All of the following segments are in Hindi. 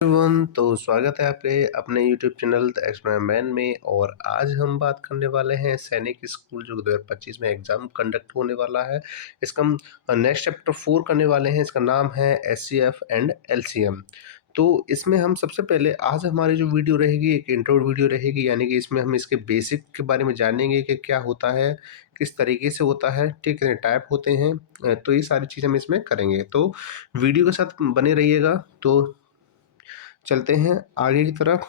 एवरीवन, तो स्वागत है आपके अपने YouTube channel the explorer man में। और आज हम बात करने वाले हैं सैनिक स्कूल जो 2025 में एग्ज़ाम कंडक्ट होने वाला है। इसका हम नेक्स्ट चैप्टर 4 करने वाले हैं। इसका नाम है एचसीएफ एंड एलसीएम। तो इसमें हम सबसे पहले आज हमारी जो वीडियो रहेगी एक इंट्रो वीडियो रहेगी, यानी कि इसमें हम इसके बेसिक के बारे में जानेंगे कि क्या होता है, किस तरीके से होता है, कितने टाइप होते हैं। तो ये सारी चीज़ें हम इसमें करेंगे, तो वीडियो के साथ बने रहिएगा। तो चलते हैं आगे की तरफ,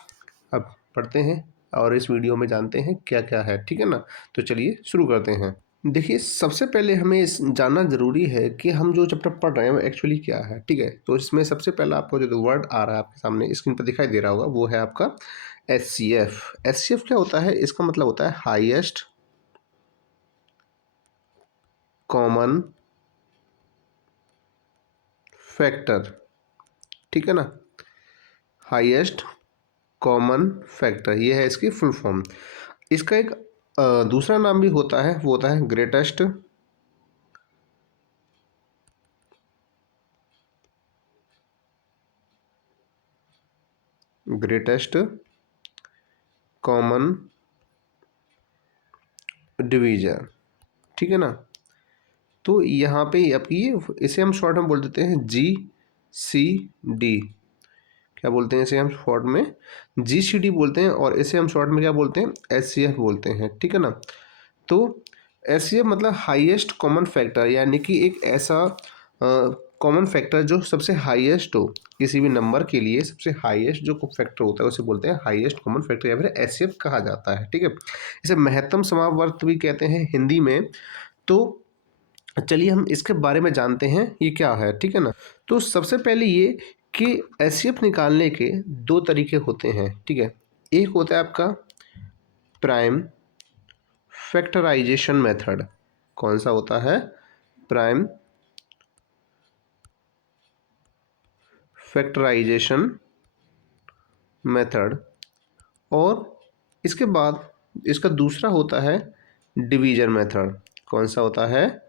अब पढ़ते हैं और इस वीडियो में जानते हैं क्या क्या है, ठीक है ना। तो चलिए शुरू करते हैं। देखिए, सबसे पहले हमें इस जानना ज़रूरी है कि हम जो चैप्टर पढ़ रहे हैं वो एक्चुअली क्या है, ठीक है। तो इसमें सबसे पहला आपको जो वर्ड आ रहा है आपके सामने स्क्रीन पर दिखाई दे रहा होगा, वो है आपका एचसीएफ। एचसीएफ क्या होता है? इसका मतलब होता है हाईएस्ट कॉमन फैक्टर, ठीक है ना। हाईएस्ट कॉमन फैक्टर, ये है इसकी फुल फॉर्म। इसका एक दूसरा नाम भी होता है, वो होता है ग्रेटेस्ट कॉमन डिवीजर, ठीक है ना। तो यहाँ पे अब ये इसे हम शॉर्ट में बोल देते हैं GCD। क्या बोलते हैं इसे हम शॉर्ट में? GCD बोलते हैं। और इसे हम शॉर्ट में क्या बोलते हैं? HCF बोलते हैं, ठीक है ना। तो HCF मतलब हाईएस्ट कॉमन फैक्टर, यानी कि एक ऐसा कॉमन फैक्टर जो सबसे हाईएस्ट हो किसी भी नंबर के लिए। सबसे हाईएस्ट जो फैक्टर होता है उसे बोलते हैं हाईएस्ट कॉमन फैक्टर, या फिर HCF कहा जाता है, ठीक है। इसे महत्तम समावर्त भी कहते हैं हिंदी में। तो चलिए हम इसके बारे में जानते हैं ये क्या है, ठीक है ना। तो सबसे पहले ये कि एचसीएफ निकालने के दो तरीके होते हैं, ठीक है। एक होता है आपका प्राइम फैक्टराइजेशन मेथड। कौन सा होता है? Prime factorisation method. और इसके बाद इसका दूसरा होता है डिवीजन मेथड। कौन सा होता है?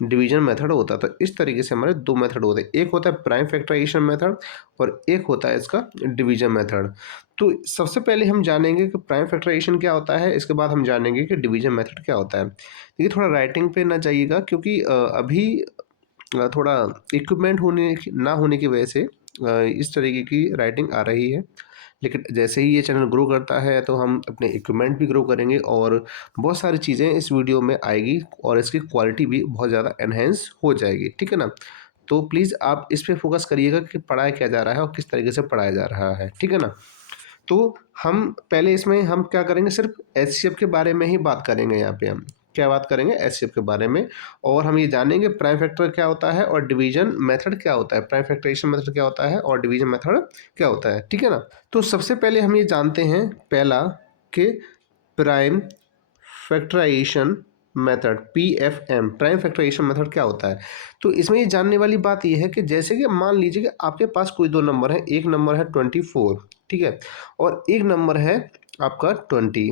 डिवीजन मेथड होता है। तो इस तरीके से हमारे दो मेथड होते हैं, एक होता है प्राइम फैक्टराइजेशन मेथड और एक होता है इसका डिवीजन मेथड। तो सबसे पहले हम जानेंगे कि प्राइम फैक्टराइजेशन क्या होता है, इसके बाद हम जानेंगे कि डिवीजन मेथड क्या होता है। देखिए, थोड़ा राइटिंग पे ना जाइएगा, क्योंकि अभी थोड़ा इक्विपमेंट ना होने की वजह से इस तरीके की राइटिंग आ रही है। लेकिन जैसे ही ये चैनल ग्रो करता है तो हम अपने इक्विपमेंट भी ग्रो करेंगे और बहुत सारी चीज़ें इस वीडियो में आएगी और इसकी क्वालिटी भी बहुत ज़्यादा एनहेंस हो जाएगी, ठीक है ना। तो प्लीज़ आप इस पे फोकस करिएगा कि पढ़ाया क्या जा रहा है और किस तरीके से पढ़ाया जा रहा है, ठीक है ना। तो हम पहले इसमें हम क्या करेंगे, सिर्फ एचसीएफ के बारे में ही बात करेंगे। यहाँ पे हम क्या बात करेंगे? एचसीएफ के बारे में। और हम ये जानेंगे प्राइम फैक्टर क्या होता है और डिवीजन मेथड क्या होता है, प्राइम फैक्टराइजेशन मेथड क्या होता है और डिवीजन मेथड क्या होता है, ठीक है ना। तो सबसे पहले हम ये जानते हैं पहला कि prime factorisation method, PFM, prime factorisation method क्या होता है। तो इसमें ये जानने वाली बात ये है कि जैसे कि मान लीजिए कि आपके पास कोई दो नंबर है, एक नंबर है 24, ठीक है, और एक नंबर है आपका 20।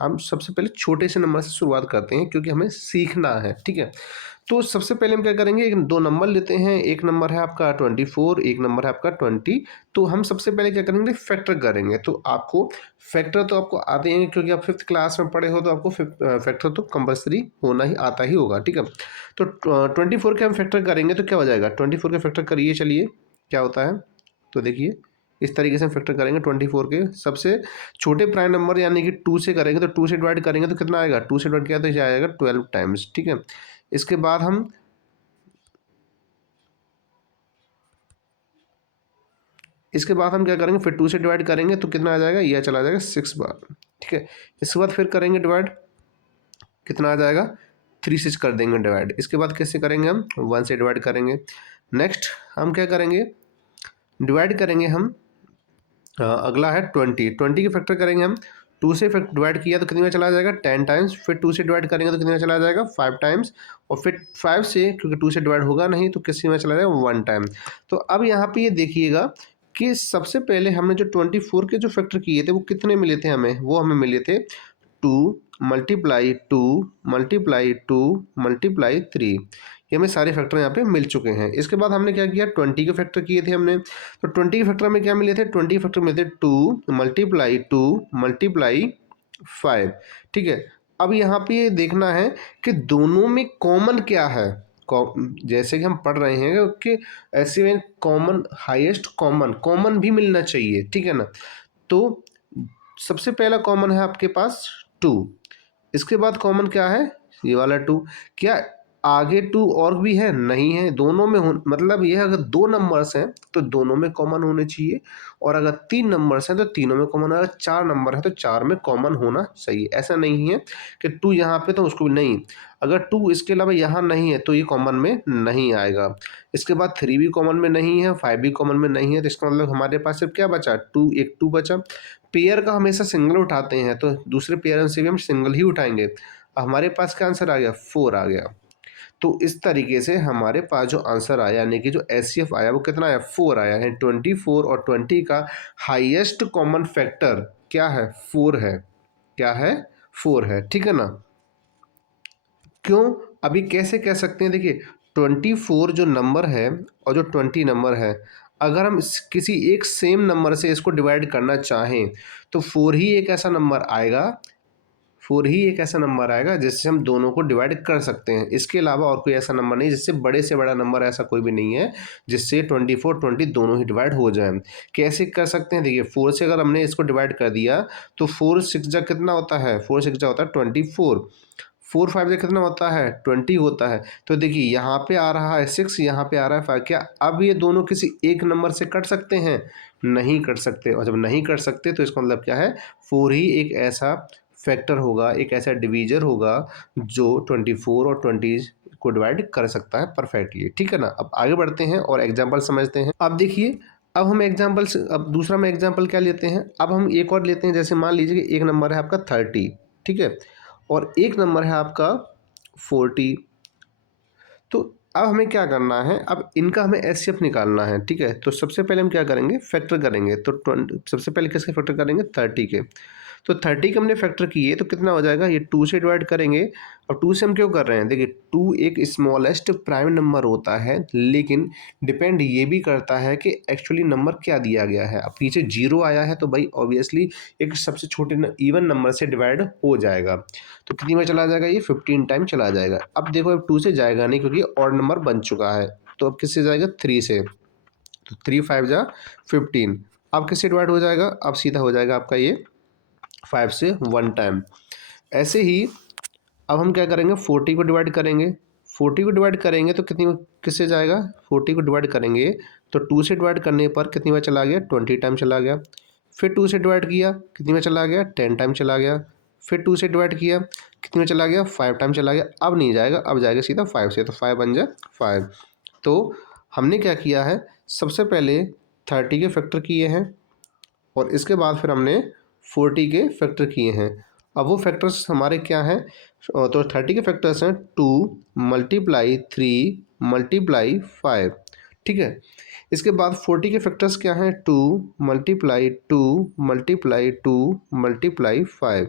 हम सबसे पहले छोटे से नंबर से शुरुआत करते हैं क्योंकि हमें सीखना है, ठीक है। तो सबसे पहले हम क्या करेंगे, एक दो नंबर लेते हैं, एक नंबर है आपका 24, एक नंबर है आपका 20। तो हम सबसे पहले क्या करेंगे, फैक्टर करेंगे। तो आपको फैक्टर तो आपको आते हैं क्योंकि आप 5th क्लास में पढ़े हो, तो आपको फैक्टर तो कंपलसरी होना ही आता ही होगा, ठीक है। तो 24 के हम फैक्टर करेंगे तो क्या हो जाएगा? 24 के फैक्टर करिए, चलिए क्या होता है। तो देखिए, इस तरीके से हम फैक्टर करेंगे 24 के सबसे छोटे प्राइम नंबर यानी कि 2 से करेंगे। तो 2 से डिवाइड करेंगे तो कितना आएगा? 2 से डिवाइड किया तो ये आएगा 12 टाइम्स, ठीक है। इसके बाद हम क्या करेंगे, फिर 2 से डिवाइड करेंगे तो कितना आ जाएगा? यह चला जाएगा 6 बार, ठीक है। इसके बाद फिर करेंगे डिवाइड, कितना आ जाएगा? 3 से कर देंगे डिवाइड। इसके बाद कैसे करेंगे? हम 1 से डिवाइड करेंगे। नेक्स्ट हम क्या करेंगे, डिवाइड करेंगे हम अगला है 20 के फैक्टर करेंगे हम। 2 से डिवाइड किया तो कितने में चला जाएगा? 10 टाइम्स। फिर 2 से डिवाइड करेंगे तो कितने में चला जाएगा? 5 टाइम्स। और फिर 5 से, क्योंकि 2 से डिवाइड होगा नहीं, तो किसी में चला जाएगा? 1 टाइम। तो अब यहाँ पे ये देखिएगा कि सबसे पहले हमने जो 24 के जो फैक्टर किए थे वो कितने मिले थे हमें? वो हमें मिले थे 2 × 2 × 2 × 3। ये हमें सारे फैक्टर यहाँ पे मिल चुके हैं। इसके बाद हमने क्या किया, 20 के फैक्टर किए थे हमने। तो 20 के फैक्टर में क्या मिले थे, 20 के फैक्टर मिले थे 2 मल्टीप्लाई 5। ठीक है, अब यहाँ पे ये देखना है कि दोनों में कॉमन क्या है। जैसे कि हम पढ़ रहे हैं कि ऐसे में कॉमन, हाईएस्ट कॉमन, कॉमन भी मिलना चाहिए, ठीक है ना। तो सबसे पहला कॉमन है आपके पास 2। इसके बाद कॉमन क्या है, ये वाला 2। क्या आगे 2 और भी है, नहीं है, दोनों में मतलब ये अगर 2 नंबर्स हैं तो दोनों में कॉमन होने चाहिए, और अगर 3 नंबर्स हैं तो तीनों में कॉमन, अगर 4 नंबर है तो 4 में कॉमन होना चाहिए। ऐसा नहीं है कि 2 यहाँ पे तो उसको भी नहीं, अगर 2 इसके अलावा यहाँ नहीं है तो ये कॉमन में नहीं आएगा। इसके बाद 3 भी कॉमन में नहीं है, 5 भी कॉमन में नहीं है, तो इसका मतलब हमारे पास सिर्फ क्या बचा, 2, एक 2 बचा। पेयर का हमेशा सिंगल उठाते हैं तो दूसरे पेयर से भी हम सिंगल ही उठाएंगे। हमारे पास क्या आंसर आ गया, 4 आ गया। तो इस तरीके से हमारे पास जो आंसर आया, यानी कि जो एचसीएफ आया वो कितना आया, 4 आया है। 24 और 20 का हाईएस्ट कॉमन फैक्टर क्या है, 4 है। क्या है, 4 है, ठीक है ना। क्यों, अभी कैसे कह सकते हैं, देखिए 24 जो नंबर है और जो 20 नंबर है, अगर हम किसी एक सेम नंबर से इसको डिवाइड करना चाहें तो 4 ही एक ऐसा नंबर आएगा, 4 ही एक ऐसा नंबर आएगा जिससे हम दोनों को डिवाइड कर सकते हैं। इसके अलावा और कोई ऐसा नंबर नहीं, जिससे बड़े से बड़ा नंबर ऐसा कोई भी नहीं है जिससे 24 20 दोनों ही डिवाइड हो जाए। कैसे कर सकते हैं, देखिए 4 से अगर हमने इसको डिवाइड कर दिया तो 4 6 जा कितना होता है, 4 6 जा होता है 24, 4 5 जा कितना होता है, 20 होता है। तो देखिए यहाँ पे आ रहा है 6, यहाँ पे आ रहा है 5, क्या अब ये दोनों किसी एक नंबर से कट सकते हैं, नहीं कट सकते। और जब नहीं कट सकते तो इसका मतलब क्या है, 4 ही एक ऐसा फैक्टर होगा, एक ऐसा डिवीजर होगा जो 24 और 20 को डिवाइड कर सकता है परफेक्टली, ठीक है ना। अब आगे बढ़ते हैं और एग्जाम्पल समझते हैं। अब देखिए, अब हम एग्जाम्पल से, अब दूसरा में एग्जाम्पल क्या लेते हैं, अब हम एक और लेते हैं। जैसे मान लीजिए कि एक नंबर है आपका 30, ठीक है, और एक नंबर है आपका 40। तो अब हमें क्या करना है, अब इनका हमें एचसीएफ निकालना है, ठीक है। तो सबसे पहले हम क्या करेंगे, फैक्टर करेंगे। तो सबसे पहले किसके फैक्टर करेंगे, 30 के। तो 30 के हमने फैक्टर किए तो कितना हो जाएगा, ये 2 से डिवाइड करेंगे। और 2 से हम क्यों कर रहे हैं, देखिए 2 एक स्मॉलेस्ट प्राइम नंबर होता है, लेकिन डिपेंड ये भी करता है कि एक्चुअली नंबर क्या दिया गया है। अब पीछे 0 आया है तो भाई ऑब्वियसली एक सबसे छोटे इवन नंबर से डिवाइड हो जाएगा। तो कितनी बार चला जाएगा, ये 15 टाइम चला जाएगा। अब देखो, अब 2 से जाएगा नहीं क्योंकि ऑड नंबर बन चुका है। तो अब किससे जाएगा, 3 से। तो 3 5 जा 15। अब किससे डिवाइड हो जाएगा, अब सीधा हो जाएगा आपका ये 5 से 1 टाइम। ऐसे ही अब हम क्या करेंगे, 40 को डिवाइड करेंगे। 40 को डिवाइड करेंगे तो कितनी, किससे जाएगा, 40 को डिवाइड करेंगे तो 2 से डिवाइड करने पर कितनी बार चला गया, 20 टाइम चला गया। फिर 2 से डिवाइड किया, कितनी बार चला गया, 10 टाइम चला गया। फिर 2 से डिवाइड किया, कितनी बार चला गया, 5 टाइम चला गया। अब नहीं जाएगा, अब जाएगा सीधा 5 से, तो 5 बन जाए 5। तो हमने क्या किया है, सबसे पहले 30 के फैक्टर किए हैं और इसके बाद फिर हमने 40 के फैक्टर किए हैं। अब वो फैक्टर्स हमारे क्या हैं, तो 30 के फैक्टर्स हैं 2 मल्टीप्लाई 3 मल्टीप्लाई 5, ठीक है। इसके बाद 40 के फैक्टर्स क्या हैं, 2 मल्टीप्लाई 2 मल्टीप्लाई 2 मल्टीप्लाई 5।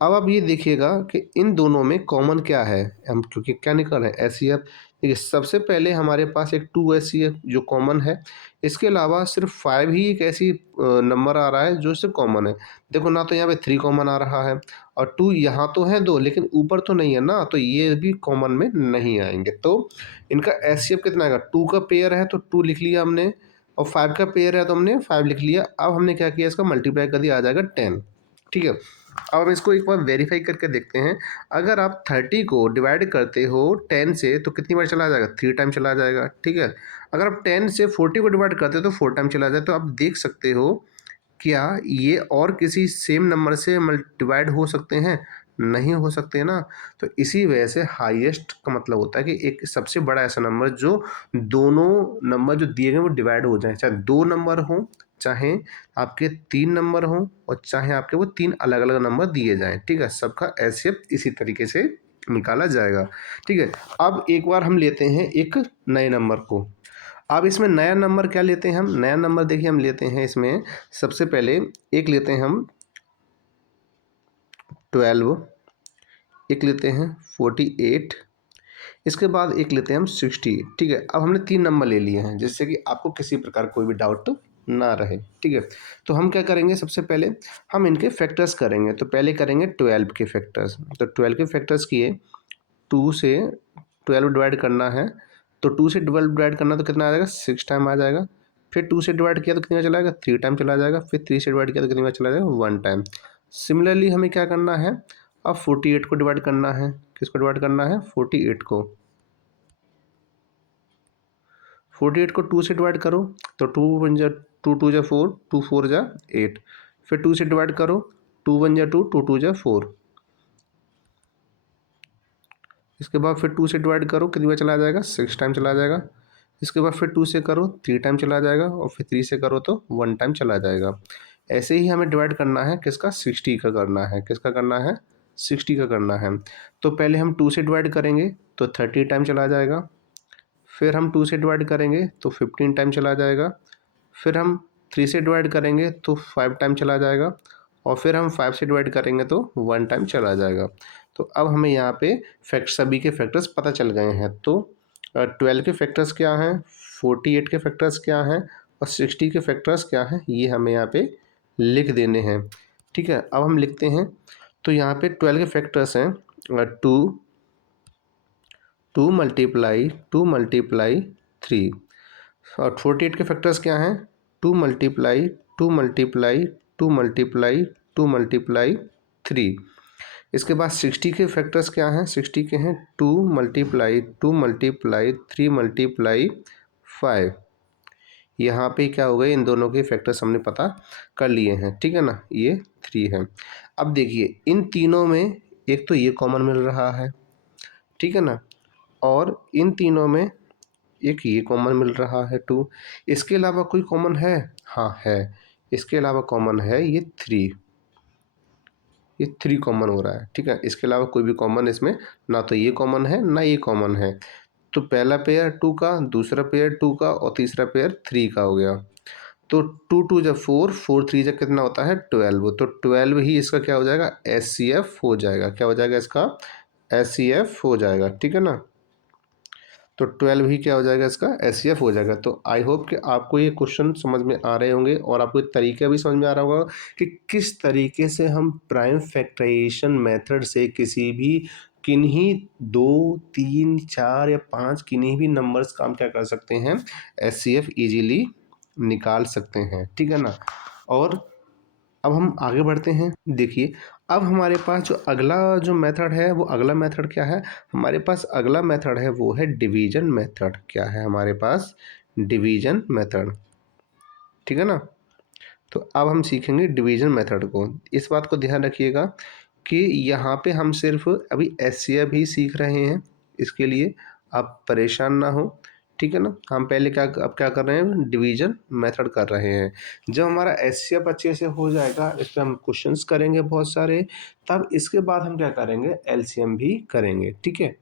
अब आप ये देखिएगा कि इन दोनों में कॉमन क्या है, हम क्योंकि क्या निकाल रहे हैं, एचसीएफ। देखिए सबसे पहले हमारे पास एक 2 एचसीएफ जो कॉमन है। इसके अलावा सिर्फ 5 ही एक ऐसी नंबर आ रहा है जो सिर्फ कॉमन है। देखो ना, तो यहाँ पे 3 कॉमन आ रहा है और 2 यहाँ तो है 2, लेकिन ऊपर तो नहीं है ना, तो ये भी कॉमन में नहीं आएंगे। तो इनका एचसीएफ कितना आएगा, 2 का पेयर है तो 2 लिख लिया हमने, और 5 का पेयर है तो हमने 5 लिख लिया। अब हमने क्या किया, इसका मल्टीप्लाई कर दिया, आ जाएगा 10, ठीक है। अब हम इसको एक बार वेरीफाई करके देखते हैं। अगर आप 30 को डिवाइड करते हो 10 से तो कितनी बार चला जाएगा, 3 टाइम चला जाएगा, ठीक है। अगर आप 10 से 40 को डिवाइड करते हो तो 4 टाइम चला जाए। तो आप देख सकते हो क्या ये और किसी सेम नंबर से डिवाइड हो सकते हैं, नहीं हो सकते ना। तो इसी वजह से हाईएस्ट का मतलब होता है कि एक सबसे बड़ा ऐसा नंबर जो दोनों नंबर जो दिए गए वो डिवाइड हो जाए, चाहे 2 नंबर हो, चाहे आपके 3 नंबर हों, और चाहे आपके वो 3 अलग अलग नंबर दिए जाएं, ठीक है। सबका एचसीएफ इसी तरीके से निकाला जाएगा, ठीक है। अब एक बार हम लेते हैं एक नए नंबर को। अब इसमें नया नंबर क्या लेते हैं हम, नया नंबर देखिए हम लेते हैं इसमें सबसे पहले एक लेते हैं हम 12, एक लेते हैं 48, इसके बाद एक लेते हैं हम 60, ठीक है। अब हमने 3 नंबर ले लिए हैं जिससे कि आपको किसी प्रकार कोई भी डाउट ना रहे, ठीक है। तो हम क्या करेंगे, सबसे पहले हम इनके फैक्टर्स करेंगे। तो पहले करेंगे 12 के फैक्टर्स। तो 12 के फैक्टर्स किए, 2 से 12 डिवाइड करना है, तो 2 से 12 डिवाइड करना तो कितना आ जाएगा, 6 टाइम आ जाएगा। फिर 2 से डिवाइड किया तो कितनी बार चला जाएगा, 3 टाइम चला जाएगा। फिर 3 से डिवाइड किया तो कितनी बार चला जाएगा, 1 टाइम। सिमिलरली हमें क्या करना है, अब 48 को डिवाइड करना है। किसको डिवाइड करना है, 48 को। 48 को 2 से डिवाइड करो तो 2 2 जा 4, 2 4 जा 8। फिर 2 से डिवाइड करो, 2 1 जा 2, 2 2 जा 4। इसके बाद फिर 2 से डिवाइड करो, कितनी बार चला जाएगा, 6 टाइम चला जाएगा। इसके बाद फिर 2 से करो, 3 टाइम चला जाएगा। और फिर 3 से करो तो 1 टाइम चला जाएगा। ऐसे ही हमें डिवाइड करना है, किसका, 60 का करना है। किसका करना है, 60 का करना है। तो पहले हम 2 से डिवाइड करेंगे तो 30 टाइम चला जाएगा। फिर हम 2 से डिवाइड करेंगे तो 15 टाइम चला जाएगा। फिर हम 3 से डिवाइड करेंगे तो 5 टाइम चला जाएगा। और फिर हम 5 से डिवाइड करेंगे तो 1 टाइम चला जाएगा। तो अब हमें यहाँ पे सभी के फैक्टर्स पता चल गए हैं। तो 12 के फैक्टर्स क्या हैं, 48 के फैक्टर्स क्या हैं, और 60 के फैक्टर्स क्या हैं, ये हमें यहाँ पे लिख देने हैं, ठीक है। अब हम लिखते हैं। तो यहाँ पे 12 के फैक्टर्स हैं 2 मल्टीप्लाई 3। और 48 के फैक्टर्स क्या हैं, 2 मल्टीप्लाई 2 मल्टीप्लाई 2 मल्टीप्लाई 2 मल्टीप्लाई 3। इसके बाद 60 के फैक्टर्स क्या हैं, 60 के हैं 2 मल्टीप्लाई 2 मल्टीप्लाई 3 मल्टीप्लाई 5। यहाँ पे क्या हो गए, इन दोनों के फैक्टर्स हमने पता कर लिए हैं, ठीक है ना, ये 3 है। अब देखिए इन तीनों में एक तो ये कॉमन मिल रहा है, ठीक है ना, और इन तीनों में एक ये कॉमन मिल रहा है 2। इसके अलावा कोई कॉमन है, हाँ है। इसके अलावा कॉमन है ये 3, ये 3 कॉमन हो रहा है, ठीक है। इसके अलावा कोई भी कॉमन इसमें ना तो ये कॉमन है ना ये कॉमन है। तो पहला पेयर 2 का, दूसरा पेयर 2 का, और तीसरा पेयर 3 का हो गया। तो 2 2 जब 4, 4 3 जब कितना होता है 12। तो 12 ही इसका क्या हो जाएगा, SCF हो जाएगा। क्या हो जाएगा इसका, SCF हो जाएगा, ठीक है ना। तो 12 ही क्या हो जाएगा, इसका SCF हो जाएगा। तो आई होप कि आपको ये क्वेश्चन समझ में आ रहे होंगे और आपको तरीका भी समझ में आ रहा होगा कि किस तरीके से हम प्राइम फैक्टराइजेशन मेथड से किसी भी किन्हीं 2 3 4 या 5 किन्हीं भी नंबर्स का हम क्या कर सकते हैं, SCF इजीली निकाल सकते हैं, ठीक है ना। और अब हम आगे बढ़ते हैं। देखिए अब हमारे पास जो अगला जो मेथड है, वो अगला मेथड क्या है, हमारे पास अगला मेथड है वो है डिवीजन मेथड। क्या है हमारे पास, डिवीजन मेथड, ठीक है ना। तो अब हम सीखेंगे डिवीजन मेथड को। इस बात को ध्यान रखिएगा कि यहाँ पे हम सिर्फ अभी SCF ही सीख रहे हैं, इसके लिए आप परेशान ना हो, ठीक है ना। हम पहले क्या अब क्या कर रहे हैं, डिवीजन मेथड कर रहे हैं। जब हमारा SCF अच्छे से हो जाएगा, इस पर हम क्वेश्चंस करेंगे बहुत सारे, तब इसके बाद हम क्या करेंगे, LCM भी करेंगे, ठीक है।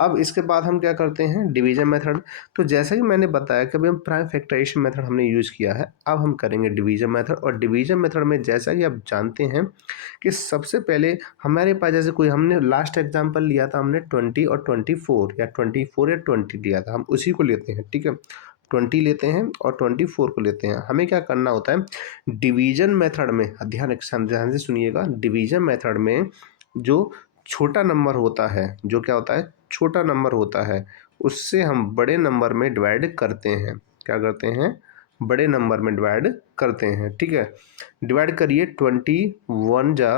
अब इसके बाद हम क्या करते हैं, डिवीजन मेथड। तो जैसा कि मैंने बताया कि अभी हम प्राइम फैक्टराइजेशन मेथड हमने यूज़ किया है, अब हम करेंगे डिवीजन मेथड। और डिवीजन मेथड में जैसा कि आप जानते हैं कि सबसे पहले हमारे पास जैसे कोई हमने लास्ट एग्जांपल लिया था, हमने 20 और 24 या 24 या 20 लिया था, हम उसी को लेते हैं, ठीक है। 20 लेते हैं और 24 को लेते हैं। हमें क्या करना होता है डिवीजन मेथड में, ध्यान से सुनिएगा, डिवीजन मेथड में जो छोटा नंबर होता है, जो क्या होता है, छोटा नंबर होता है, उससे हम बड़े नंबर में डिवाइड करते हैं। क्या करते हैं, बड़े नंबर में डिवाइड करते हैं, ठीक है। डिवाइड करिए, 21 जा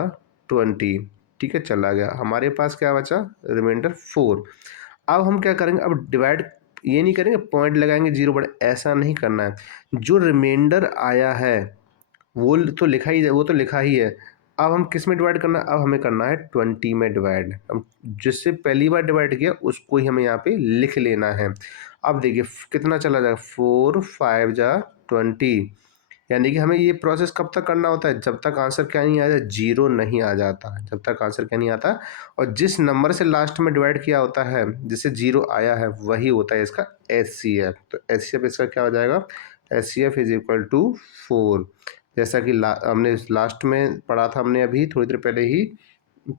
20, ठीक है, चला गया। हमारे पास क्या बचा, रिमाइंडर 4। अब हम क्या करेंगे, अब डिवाइड ये नहीं करेंगे पॉइंट लगाएंगे जीरो बड़े, ऐसा नहीं करना है। जो रिमाइंडर आया है वो तो लिखा ही है, वो तो लिखा ही है। अब हम किस में डिवाइड करना है, अब हमें करना है 20 में डिवाइड। हम जिससे पहली बार डिवाइड किया उसको ही हमें यहाँ पे लिख लेना है। अब देखिए कितना चला जाएगा, 4 5 जा 20। यानी कि हमें ये प्रोसेस कब तक करना होता है, जब तक आंसर क्या नहीं आ जाता, जीरो नहीं आ जाता, जब तक आंसर क्या नहीं आता। और जिस नंबर से लास्ट में डिवाइड किया होता है, जिससे जीरो आया है, वही होता है इसका SCF। तो SCF इसका क्या हो जाएगा, SCF इज इक्वल टू 4। जैसा कि हमने लास्ट में पढ़ा था, हमने अभी थोड़ी देर पहले ही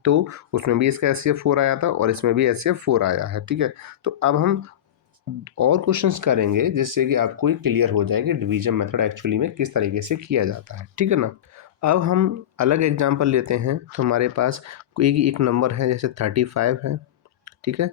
तो उसमें भी इसका HCF4 आया था और इसमें भी HCF4 आया है, ठीक है। तो अब हम और क्वेश्चंस करेंगे जिससे कि आपको ये क्लियर हो जाए कि डिवीजन मेथड एक्चुअली में किस तरीके से किया जाता है, ठीक है ना। अब हम अलग एग्जांपल लेते हैं। तो हमारे पास कोई एक नंबर है, जैसे 35 है, ठीक है,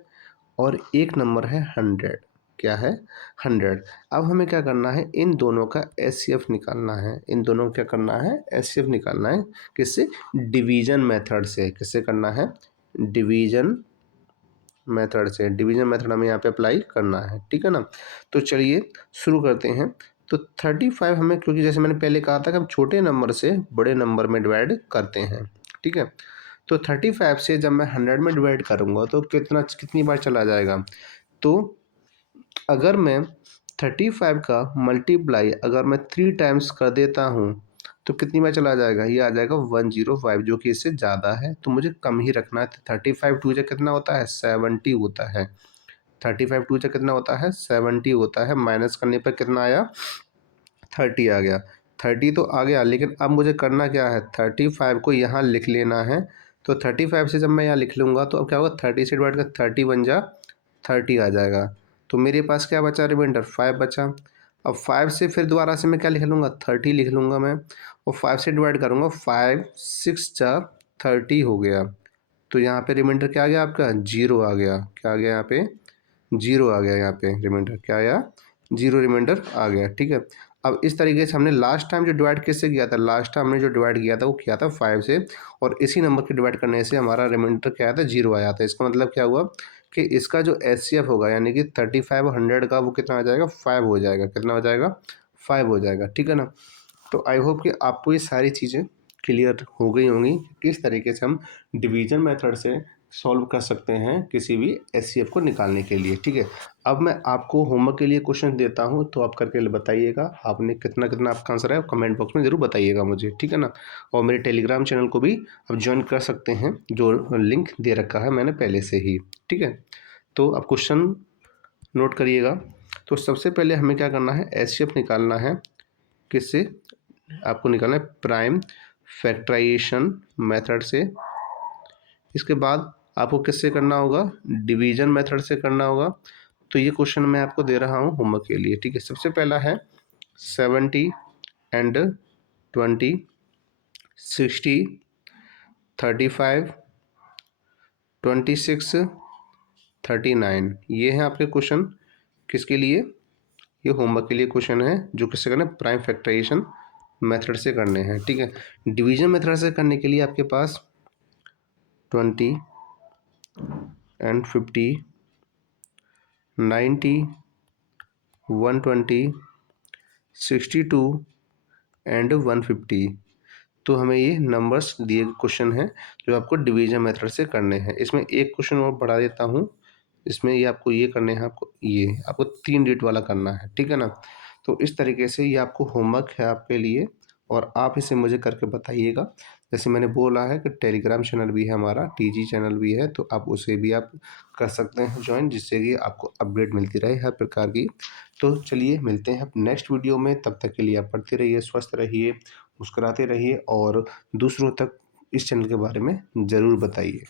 और एक नंबर है 100। क्या है? 100। अब हमें क्या करना है, इन दोनों का HCF निकालना है। इन दोनों का क्या करना है? HCF निकालना है। किससे? डिवीजन मेथड से। किससे करना है? डिवीजन मेथड से। डिवीजन मेथड हमें यहाँ पे अप्लाई करना है, ठीक है ना। तो चलिए शुरू करते हैं। तो 35 हमें, क्योंकि जैसे मैंने पहले कहा था कि हम छोटे नंबर से बड़े नंबर में डिवाइड करते हैं, ठीक है। तो 35 से जब मैं 100 में डिवाइड करूँगा तो कितनी बार चला जाएगा? तो अगर मैं 35 का मल्टीप्लाई अगर मैं 3 टाइम्स कर देता हूँ तो कितनी बार चला जाएगा? ये आ जाएगा 105, जो कि इससे ज़्यादा है, तो मुझे कम ही रखना है। 35 टू जा कितना होता है? 70 होता है। 35 टू जा कितना होता है? 70 होता है। माइनस करने पर कितना आया? 30 आ गया। 30 तो आ गया, लेकिन अब मुझे करना क्या है? 35 को यहाँ लिख लेना है। तो 35 से जब मैं यहाँ लिख लूँगा तो अब क्या होगा? 30 से डिवाइड कर 30 बन जा 30 आ जाएगा। तो मेरे पास क्या बचा? रिमाइंडर 5 बचा। अब 5 से फिर दोबारा से मैं क्या लिख लूँगा? 30 लिख लूँगा मैं, और 5 से डिवाइड करूँगा। 5 6 जा 30 हो गया। तो यहाँ पे रिमाइंडर क्या आ गया आपका? 0 आ गया। क्या आ गया यहाँ पे? 0 आ गया। यहाँ पे रिमाइंडर क्या आया? 0 रिमाइंडर आ गया, ठीक है। अब इस तरीके से हमने लास्ट टाइम जो डिवाइड किससे किया था? लास्ट टाइम हमने जो डिवाइड किया था वो किया था 5 से, और इसी नंबर के डिवाइड करने से हमारा रिमाइंडर क्या आया था? 0 आया था। इसका मतलब क्या हुआ कि इसका जो HCF होगा, यानी कि 35 और 100 का, वो कितना आ जाएगा? 5 हो जाएगा। कितना हो जाएगा? 5 हो जाएगा, ठीक है ना। तो आई होप कि आपको ये सारी चीज़ें क्लियर हो गई होंगी, किस तरीके से हम डिवीजन मेथड से सॉल्व कर सकते हैं किसी भी HCF को निकालने के लिए, ठीक है। अब मैं आपको होमवर्क के लिए क्वेश्चन देता हूं, तो आप करके बताइएगा आपने कितना कितना आपका आंसर है, कमेंट बॉक्स में ज़रूर बताइएगा मुझे, ठीक है ना। और मेरे टेलीग्राम चैनल को भी आप ज्वाइन कर सकते हैं, जो लिंक दे रखा है मैंने पहले से ही, ठीक है। तो अब क्वेश्चन नोट करिएगा। तो सबसे पहले हमें क्या करना है? HCF निकालना है। किससे आपको निकालना है? प्राइम फैक्टराइजेशन मेथड से। इसके बाद आपको किससे करना होगा? डिवीजन मेथड से करना होगा। तो ये क्वेश्चन मैं आपको दे रहा हूँ होमवर्क के लिए, ठीक है। सबसे पहला है 70 एंड 20, 60, 35, 26, 39। ये हैं आपके क्वेश्चन। किसके लिए? ये होमवर्क के लिए क्वेश्चन है, जो किससे करना है? प्राइम फैक्टराइजेशन मेथड से करने हैं, ठीक है। डिवीजन मेथड से करने के लिए आपके पास 20 एंड 50, 90, 120, 62 एंड 150। तो हमें ये नंबर्स दिए क्वेश्चन हैं जो आपको डिवीजन मेथड से करने हैं। इसमें एक क्वेश्चन और बढ़ा देता हूँ। इसमें ये आपको ये करने हैं, आपको 3 डिजिट वाला करना है, ठीक है ना। तो इस तरीके से ये आपको होमवर्क है आपके लिए, और आप इसे मुझे करके बताइएगा। जैसे मैंने बोला है कि टेलीग्राम चैनल भी है हमारा, TG चैनल भी है, तो आप उसे भी आप कर सकते हैं ज्वाइन, जिससे कि आपको अपडेट मिलती रहे हर प्रकार की। तो चलिए मिलते हैं अब नेक्स्ट वीडियो में। तब तक के लिए आप पढ़ते रहिए, स्वस्थ रहिए, मुस्कुराते रहिए, और दूसरों तक इस चैनल के बारे में ज़रूर बताइए।